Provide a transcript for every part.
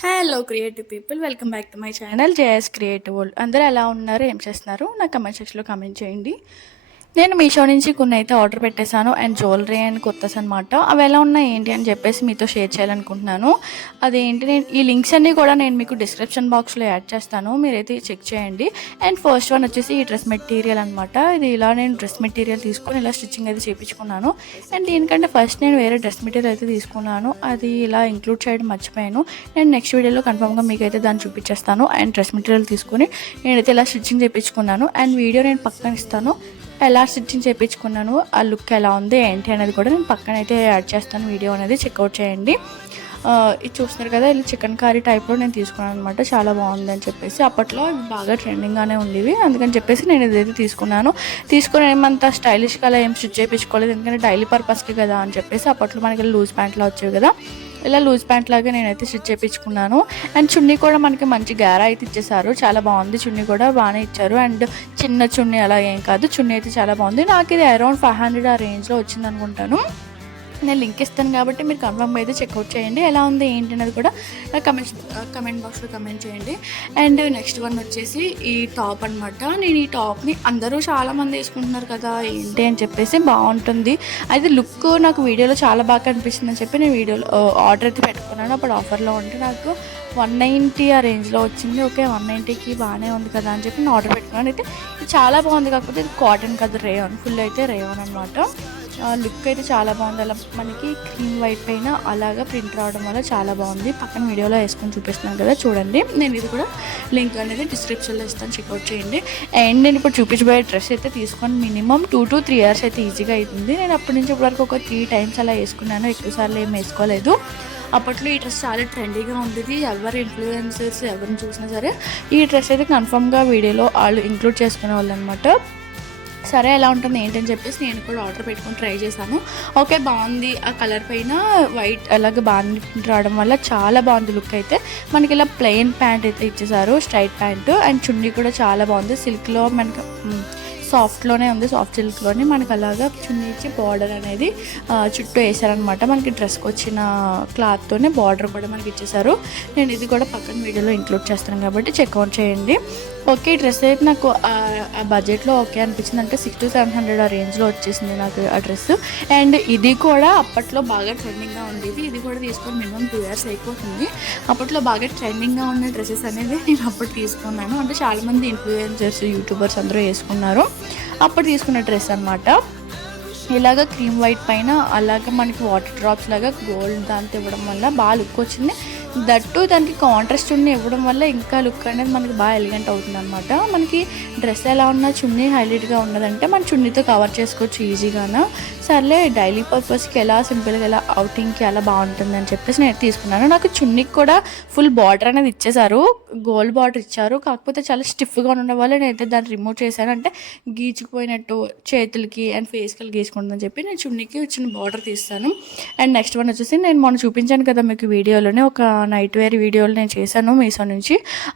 Hello creative people, welcome back to my channel JS creative world. అందరూ ఎలా ఉన్నారు, ఏం చేస్తున్నారు? నా కమెంట్ సెక్షన్లో కమెంట్ చేయండి. నేను మీషో నుంచి కొన్ని అయితే ఆర్డర్ పెట్టేశాను అండ్ జ్యువెలరీ అండ్ కుర్తాస్ అనమాట. అవి ఎలా ఉన్నాయి ఏంటి అని చెప్పేసి మీతో షేర్ చేయాలనుకుంటున్నాను. అదేంటి, ఈ లింక్స్ అన్నీ కూడా నేను మీకు డిస్క్రిప్షన్ బాక్స్లో యాడ్ చేస్తాను, మీరైతే చెక్ చేయండి. అండ్ ఫస్ట్ వన్ వచ్చేసి ఈ డ్రెస్ మెటీరియల్ అనమాట. ఇది ఇలా నేను డ్రెస్ మెటీరియల్ తీసుకొని ఇలా స్టిచ్చింగ్ అయితే చేయించుకున్నాను. అండ్ దీనికంటే ఫస్ట్ నేను వేరే డ్రెస్ మెటీరియల్ అయితే తీసుకున్నాను, అది ఇలా ఇంక్లూడ్ చేయడం మర్చిపోయాను. నేను నెక్స్ట్ వీడియోలో కన్ఫర్మ్గా మీకు అయితే దాన్ని చూపించేస్తాను. అండ్ డ్రెస్ మెటీరియల్ తీసుకొని నేనైతే ఇలా స్టిచ్చింగ్ చేయించుకున్నాను. అండ్ వీడియో నేను పక్కన ఇస్తాను, ఎలా స్టిచ్చింగ్ చేయించుకున్నాను, ఆ లుక్ ఎలా ఉంది ఏంటి అనేది కూడా నేను పక్కన అయితే యాడ్ చేస్తాను. వీడియో అనేది చెక్అవుట్ చేయండి. ఇది చూస్తున్నారు కదా, ఇలా చికెన్ కర్రీ టైప్లో నేను తీసుకున్నాను అనమాట. చాలా బాగుంది అని చెప్పేసి అప్పట్లో బాగా ట్రెండింగ్గానే ఉండేవి, అందుకని చెప్పేసి నేను ఇదైతే తీసుకున్నాను. తీసుకుని ఏమంత స్టైలిష్గా అలా ఏం స్టిచ్ చేయించుకోలేదు, ఎందుకంటే డైలీ పర్పస్కి కదా అని చెప్పేసి. అప్పట్లో మనకి లూజ్ ప్యాంట్లో వచ్చేవి కదా, ఇలా లూజ్ ప్యాంట్ లాగా నేనైతే స్టిచ్ చేయించుకున్నాను. అండ్ చున్నీ కూడా మనకి మంచి గారా అయితే ఇచ్చేసారు, చాలా బాగుంది. చున్నీ కూడా బాగానే ఇచ్చారు. అండ్ చిన్న చున్నీ అలా ఏం కాదు, చున్నీ అయితే చాలా బాగుంది. నాకు ఇది అరౌండ్ 500 ఆ రేంజ్లో వచ్చింది అనుకుంటాను. నేను లింక్ ఇస్తాను కాబట్టి మీరు కన్ఫర్మ్గా అయితే చెక్అవుట్ చేయండి. ఎలా ఉంది ఏంటి అనేది కూడా కమెంట్ బాక్స్లో కమెంట్ చేయండి. అండ్ నెక్స్ట్ వన్ వచ్చేసి ఈ టాప్ అనమాట. నేను ఈ టాప్ని అందరూ చాలామంది వేసుకుంటున్నారు కదా ఏంటి అని చెప్పేసి, బాగుంటుంది అయితే లుక్ నాకు వీడియోలో చాలా బాగా అనిపిస్తుంది అని చెప్పి నేను వీడియోలో ఆర్డర్ అయితే పెట్టుకున్నాను. అప్పుడు ఆఫర్లో ఉంటే నాకు 190 ఆ రేంజ్లో వచ్చింది. ఓకే, 190కి బాగానే ఉంది కదా అని చెప్పి నేను ఆర్డర్ పెట్టుకున్నాను. అయితే ఇది చాలా బాగుంది, కాకపోతే ఇది కాటన్ కదా, రేయాన్, ఫుల్ అయితే రేయాన్ అనమాట. లుక్ అయితే చాలా బాగుంది. అలా మనకి క్రీమ్ వైట్ పైన అలాగా ప్రింట్ రావడం వల్ల చాలా బాగుంది. పక్కన వీడియోలో వేసుకొని చూపిస్తున్నాను కదా, చూడండి. నేను ఇది కూడా లింక్ అనేది డిస్క్రిప్షన్లో ఇస్తాను, చెక్అవుట్ చేయండి. అండ్ నేను ఇప్పుడు చూపించబోయే డ్రెస్ అయితే తీసుకొని మినిమం 2 to 3 ఇయర్స్ అయితే ఈజీగా అవుతుంది. నేను అప్పటి నుంచి ఇప్పటివరకు ఒక 3 times అలా వేసుకున్నాను, ఎక్కువసార్లు ఏం వేసుకోలేదు. అప్పట్లో ఈ డ్రెస్ చాలా ట్రెండీగా ఉండేది. ఎవరు ఇన్ఫ్లుయెన్సర్స్ ఎవరిని చూసినా సరే ఈ డ్రెస్ అయితే కన్ఫర్మ్గా వీడియోలో వాళ్ళు ఇంక్లూడ్ చేసుకునే వాళ్ళు అనమాట. సరే ఎలా ఉంటుంది ఏంటని చెప్పేసి నేను కూడా ఆర్డర్ పెట్టుకొని ట్రై చేశాను. ఓకే, బాగుంది. ఆ కలర్ పైన వైట్ అలాగే బాగా రావడం వల్ల చాలా బాగుంది లుక్ అయితే. మనకి ఇలా ప్లెయిన్ ప్యాంట్ అయితే ఇచ్చేసారు, స్ట్రైట్ ప్యాంటు. అండ్ చున్నీ కూడా చాలా బాగుంది, సిల్క్లో మనకి సాఫ్ట్లోనే ఉంది, సాఫ్ట్ సిల్క్లోనే మనకి అలాగా చున్నీ ఇచ్చి బార్డర్ అనేది చుట్టూ వేసారనమాట. మనకి డ్రెస్కి వచ్చిన క్లాత్తోనే బార్డర్ కూడా మనకి ఇచ్చేసారు. నేను ఇది కూడా పక్కన వీడియోలో ఇంక్లూడ్ చేస్తాను కాబట్టి చెక్అవుట్ చేయండి. ఓకే, ఈ డ్రెస్ అయితే నాకు ఆ బడ్జెట్లో ఓకే అనిపించింది. అంటే 600 to 700 ఆ రేంజ్లో వచ్చేసింది నాకు ఆ డ్రెస్. అండ్ ఇది కూడా అప్పట్లో బాగా ట్రెండింగ్గా ఉండేది. ఇది కూడా తీసుకొని మినిమం 2 years అయిపోతుంది. అప్పట్లో బాగా ట్రెండింగ్గా ఉన్న డ్రెస్సెస్ అనేది నేను అప్పుడు తీసుకున్నాను. అంటే చాలామంది ఇన్ఫ్లుయెన్సర్స్, యూట్యూబర్స్ అందరూ వేసుకున్నారు. అప్పుడు తీసుకున్న డ్రెస్ అనమాట. ఇలాగ క్రీమ్ వైట్ పైన అలాగ మనకి వాటర్ డ్రాప్స్ లాగా గోల్డ్ దాంతో ఇవ్వడం వల్ల బాగా లుక్ వచ్చింది. దట్టు దానికి కాంట్రాస్ట్ చున్నీ ఇవ్వడం వల్ల ఇంకా లుక్ అనేది మనకి బాగా ఎలిగెంట్ అవుతుంది అనమాట. మనకి డ్రెస్ ఎలా ఉన్నా చున్నీ హైలైట్గా ఉన్నదంటే మన చున్నీతో కవర్ చేసుకోవచ్చు ఈజీగాను. సర్లే డైలీ పర్పస్కి ఎలా సింపుల్గా ఎలా అవుటింగ్కి అలా బాగుంటుంది అని చెప్పేసి నేను తీసుకున్నాను. నాకు చున్నీకి కూడా ఫుల్ బార్డర్ అనేది ఇచ్చేసారు, గోల్డ్ బార్డర్ ఇచ్చారు. కాకపోతే చాలా స్టిఫ్గా ఉండడం వల్ల నేనైతే దాన్ని రిమూవ్ చేశాను. అంటే గీచుకుపోయినట్టు చేతులకి అండ్ ఫేస్కి గీసుకుంటుందని చెప్పి నేను చున్నీకి వచ్చిన బార్డర్ తీస్తాను. అండ్ నెక్స్ట్ వన్ వచ్చేసి నేను మొన్న చూపించాను కదా మీకు వీడియోలోనే, ఒక నైట్ వేర్ వీడియోలో నేను చేశాను మీషో నుంచి.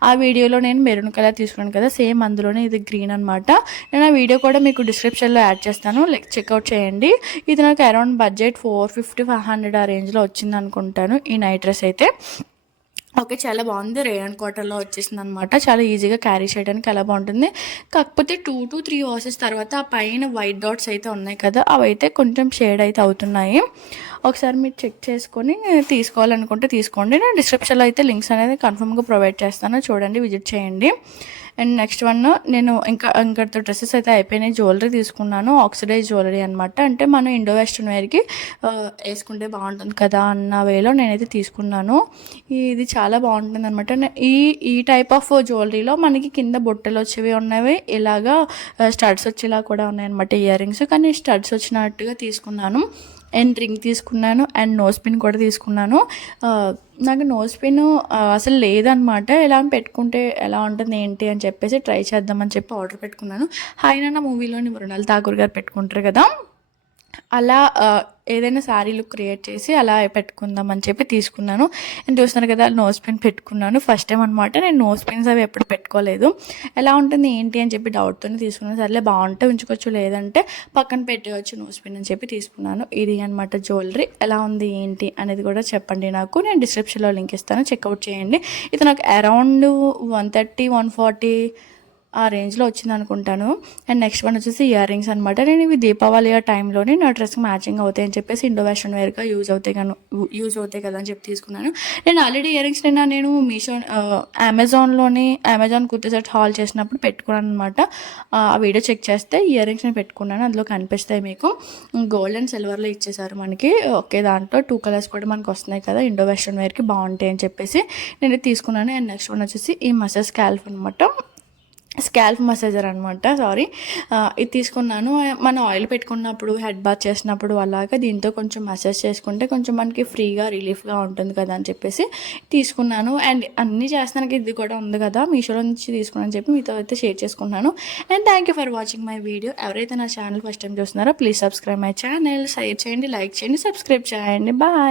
ఆ వీడియోలో నేను మెరూన్ కలర్ తీసుకున్నాను కదా, సేమ్ అందులోనే ఇది గ్రీన్ అనమాట. నేను ఆ వీడియో కూడా మీకు డిస్క్రిప్షన్లో యాడ్ చేస్తాను, చెక్అవుట్ చేయండి. ఇది నాకు అరౌండ్ బడ్జెట్ 450-500 ఆ రేంజ్లో వచ్చింది అనుకుంటాను ఈ నైట్ డ్రెస్ అయితే. ఓకే, చాలా బాగుంది. రేయాన్ కాటన్లో వచ్చేసింది అనమాట. చాలా ఈజీగా క్యారీ చేయడానికి చాలా బాగుంటుంది. కాకపోతే 2 to 3 వాషెస్ తర్వాత ఆ పైన వైట్ డాట్స్ అయితే ఉన్నాయి కదా, అవి అయితే కొంచెం షేడ్ అయితే అవుతున్నాయి. ఒకసారి మీరు చెక్ చేసుకొని తీసుకోవాలనుకుంటే తీసుకోండి. నేను డిస్క్రిప్షన్లో అయితే లింక్స్ అనేది కన్ఫర్మ్గా ప్రొవైడ్ చేస్తాను, చూడండి, విజిట్ చేయండి. అండ్ నెక్స్ట్ వన్ నేను ఇంకతో డ్రెస్సెస్ అయితే అయిపోయినాయి. జ్యువెలరీ తీసుకున్నాను, ఆక్సిడైజ్ జ్యువెలరీ అనమాట. అంటే మనం ఇండో వెస్ట్రన్ వేర్కి వేసుకుంటే బాగుంటుంది కదా అన్న వేలో నేనైతే తీసుకున్నాను. ఇది చాలా బాగుంటుంది అనమాట. ఈ టైప్ ఆఫ్ జ్యువెలరీలో మనకి కింద బొట్టలు వచ్చేవి ఉన్నవి, ఇలాగా స్టడ్స్ వచ్చేలా కూడా ఉన్నాయన్నమాట, ఇయర్ రింగ్స్. కానీ స్టడ్స్ వచ్చినట్టుగా తీసుకున్నాను. అండ్ రింగ్ తీసుకున్నాను అండ్ నోస్ పిన్ కూడా తీసుకున్నాను. నాకు నోస్ పిన్ అసలు లేదనమాట, ఎలా పెట్టుకుంటే ఎలా ఉంటుంది ఏంటి అని చెప్పేసి ట్రై చేద్దామని చెప్పి ఆర్డర్ పెట్టుకున్నాను. హాయ్ నాన్న మూవీలోని మృణాల్ ఠాకూర్ గారు పెట్టుకుంటారు కదా, అలా ఏదైనా శారీ లుక్ క్రియేట్ చేసి అలా పెట్టుకుందాం అని చెప్పి తీసుకున్నాను. నేను చూస్తున్నారు కదా నోస్ పిన్ పెట్టుకున్నాను. ఫస్ట్ టైం అనమాట. నేను నోస్ పిన్స్ అవి ఎప్పుడు పెట్టుకోలేదు. ఎలా ఉంటుంది ఏంటి అని చెప్పి డౌట్తోనే తీసుకున్నాను. సర్లే బాగుంటే ఉంచుకోవచ్చు, లేదంటే పక్కన పెట్టేయచ్చు నోస్ పిన్ అని చెప్పి తీసుకున్నాను. ఇది అనమాట జ్యువెలరీ. ఎలా ఉంది ఏంటి అనేది కూడా చెప్పండి నాకు. నేను డిస్క్రిప్షన్లో లింక్ ఇస్తాను, చెక్అవుట్ చేయండి. ఇది నాకు అరౌండ్ 130, 140 ఆ రేంజ్లో వచ్చింది అనుకుంటాను. అండ్ నెక్స్ట్ వన్ వచ్చేసి ఇయర్ రింగ్స్ అనమాట. నేను ఇవి దీపావళి ఆ టైంలోనే నా డ్రెస్కి మ్యాచింగ్ అవుతాయి అని చెప్పేసి ఇండో వెస్ట్రన్ వేర్గా యూజ్ అవుతాయి కదా అని చెప్పి తీసుకున్నాను. నేను ఆల్రెడీ ఇయర్ రింగ్స్ నేను Meesho Amazon kurti set hall చేసినప్పుడు పెట్టుకున్నాను అనమాట. ఆ వీడియో చెక్ చేస్తే ఇయర్ రింగ్స్ నేను పెట్టుకున్నాను, అందులో కనిపిస్తాయి మీకు. గోల్డ్ అండ్ సిల్వర్లో ఇచ్చేసారు మనకి. ఓకే, దాంట్లో 2 కలర్స్ కూడా మనకు వస్తున్నాయి కదా, ఇండో వెస్ట్రన్ వేర్కి బాగుంటాయి అని చెప్పేసి నేను తీసుకున్నాను. అండ్ నెక్స్ట్ వన్ వచ్చేసి ఈ మసాజ్ స్కాల్ఫ్ అనమాట, స్కాల్ప్ మసాజర్ అనమాట, సారీ. ఇది తీసుకున్నాను. మనం ఆయిల్ పెట్టుకున్నప్పుడు, హెడ్ బాత్ చేసినప్పుడు అలాగా దీంతో కొంచెం మసాజ్ చేసుకుంటే కొంచెం మనకి ఫ్రీగా రిలీఫ్గా ఉంటుంది కదా అని చెప్పేసి తీసుకున్నాను. అండ్ అన్నీ చేస్తానికి ఇది కూడా ఉంది కదా, మీషోలో నుంచి తీసుకున్నాను చెప్పి మీతో అయితే షేర్ చేసుకున్నాను. And thank you for watching my video. ఎవరైతే నా ఛానల్ ఫస్ట్ టైం చూస్తున్నారో please subscribe my channel, share చేయండి, లైక్ చేయండి, సబ్స్క్రైబ్ చేయండి. బాయ్.